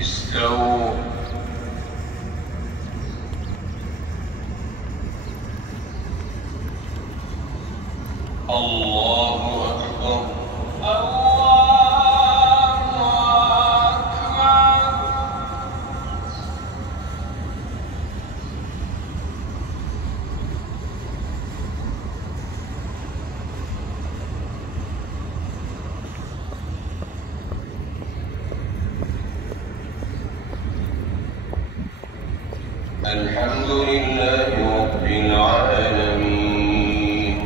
استووا الله أكبر الحمد لله رب العالمين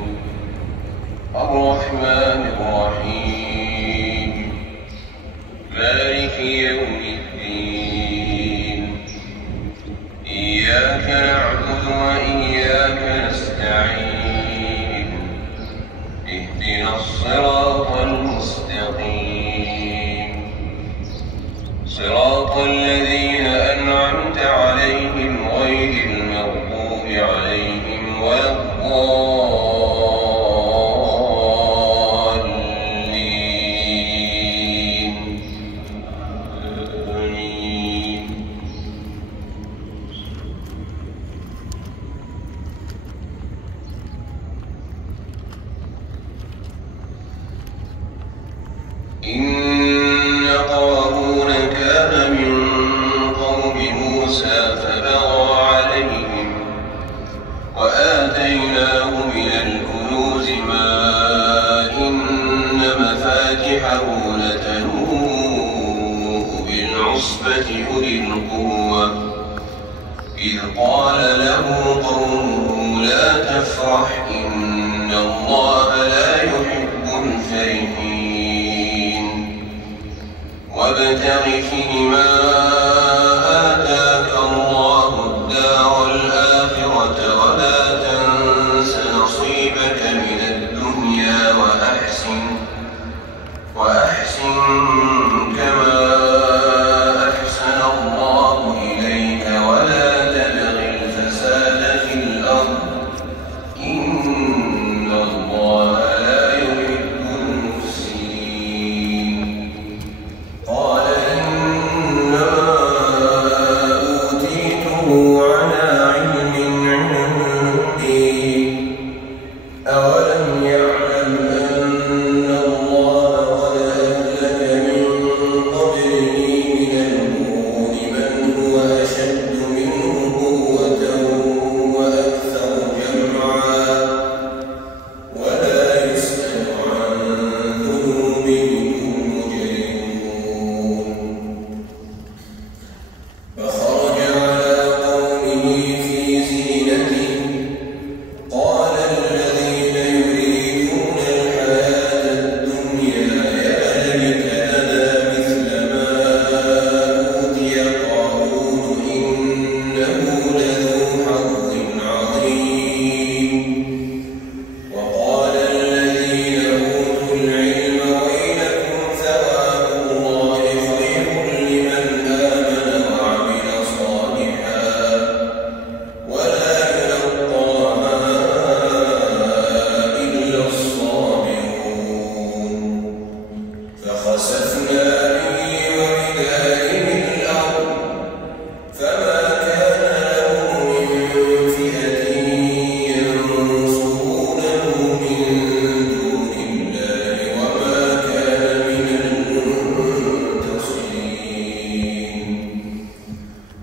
الرحمن الرحيم مالك يوم الدين إياك نعبد وإياك نستعين اهدنا الصراط المستقيم صراط الذين أنعمت عليهم غير المغضوب عليهم ولا الضالين آمين. إن قارون كان من قوم موسى فبغى عليهم وآتيناه من الكنوز ما إن مفاتحه لتنوء بالعصبة أولي القوة إذ قال له قومه لا تفرح إن الله لا يحب الفرحين وابتغ فيما آتاك الله الدار الآخرة ولا تنس نصيبك من الدنيا وأحسن كما أحسن الله إليك ولا تبغ الفساد في الأرض إن الله لا يحب المفسدين. قال إنما أوتيته على علم عندي أولم يعلم أن الله قد أهلك من قبله من القرون من هو أشد منه قوة وأكثر جمعا ولا يسأل عن ذنوبهم المجرمون. فخرج على قومه في زينته قال الذين يريدون الحياة الدنيا يا ليت لنا مثل ما أوتي قارون إنه لذو حظ عظيم. وقال الذين أوتوا العلم ويلكم ثواب الله خير لمن آمن وعمل صالحا ولا يلقاها إلا الصابرون. فخسفنا به وبداره الأرض فما كان له من فئة ينصرونه من دون الله وما كان من المنتصرين.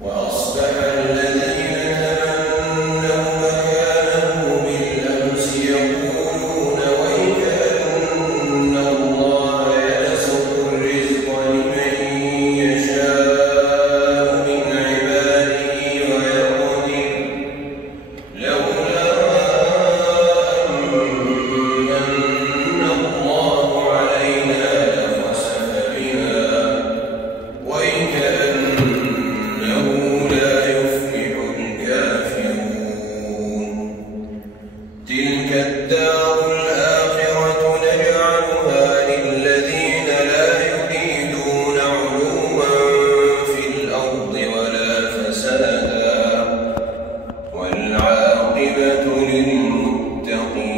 وأصبح الذين تمنوا مكانه بالأمس يقولون ويك أن الله يبسط الرزق لمن يشاء من عباده ويقدر لولا أن من الله علينا لخسف بنا ويك أنه لا يفلح الكافرون. تلك الدار الآخرة نجعلها للذين لا يريدون علوا في الأرض ولا فسادا والعاقبة للمتقين.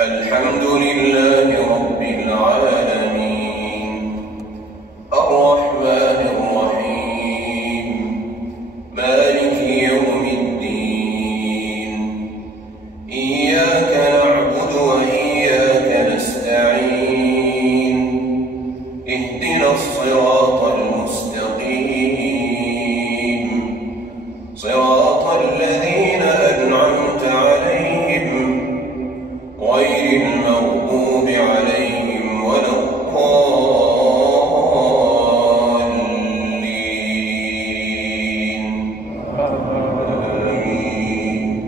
الحمد لله رب العالمين الرحمن الرحيم مالك يوم الدين إياك نعبد وإياك نستعين اهدنا الصراط المستقيم صراط الذين أنعمت عليهم غير المغضوب عليهم ولا الضالين آمين.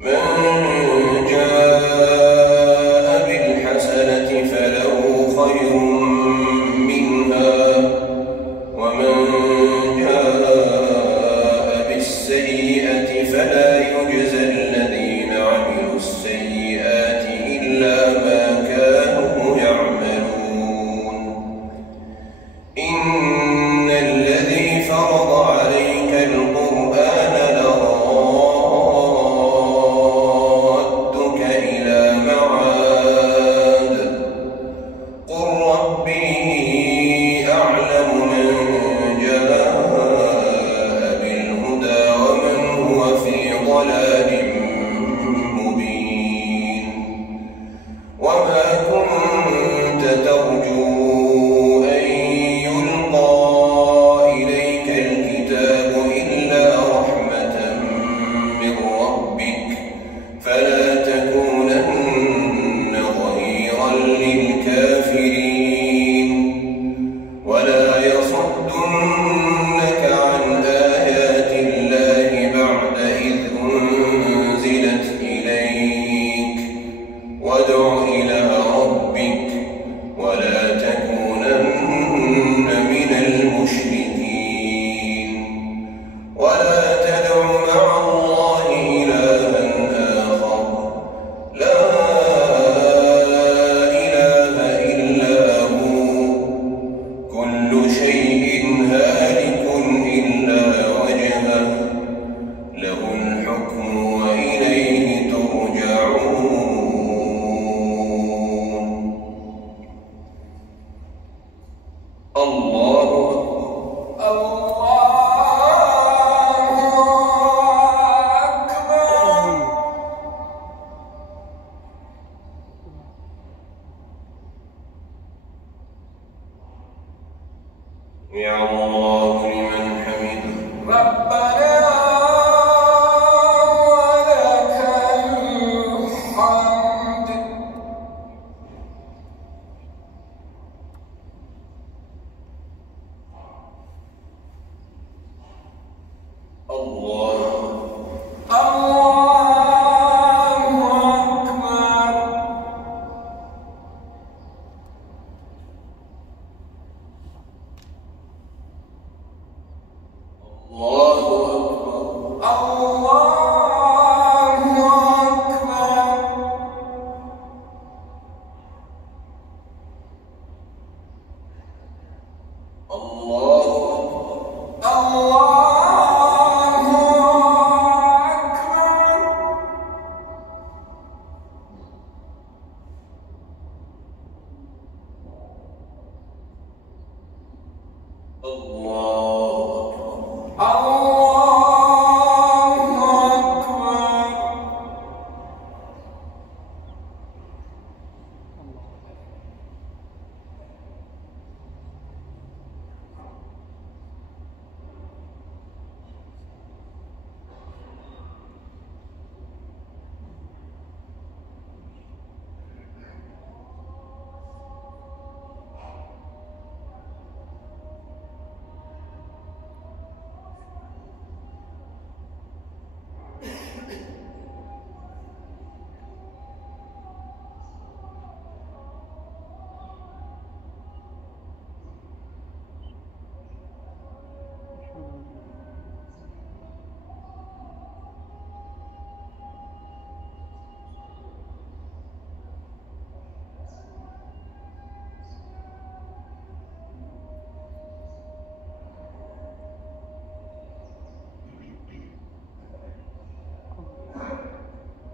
من جاء بالحسنة فله خير منها ومن السيئة فلا يجزى الذين عملوا السيئات إلا ما كانوا يعملون إن الذي فرض عليك القرآن لرادك إلى معاد قل ربي أعلم من ضلال مبين وما كنت ترجو أن يلقى إليك الكتاب إلا رحمة من ربك فلا تكونن ظهيرا للكافرين ولا يصدنك عن آيات الله بعد إذ أنزلت إليك وادع إلى ربك ولا تكونن من المشركين ولا تدع مع الله إلها آخر لا إله إلا هو كل شيء هالك إلا وجهه له الحكم وإليه ترجعون الله أكبر يا الله لمن حمده ربنا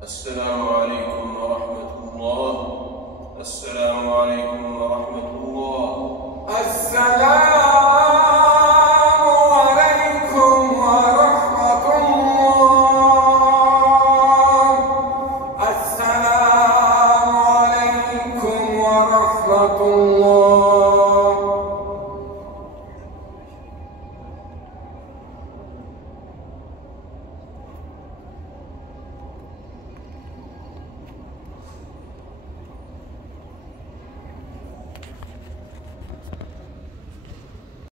السلام عليكم ورحمة الله. السلام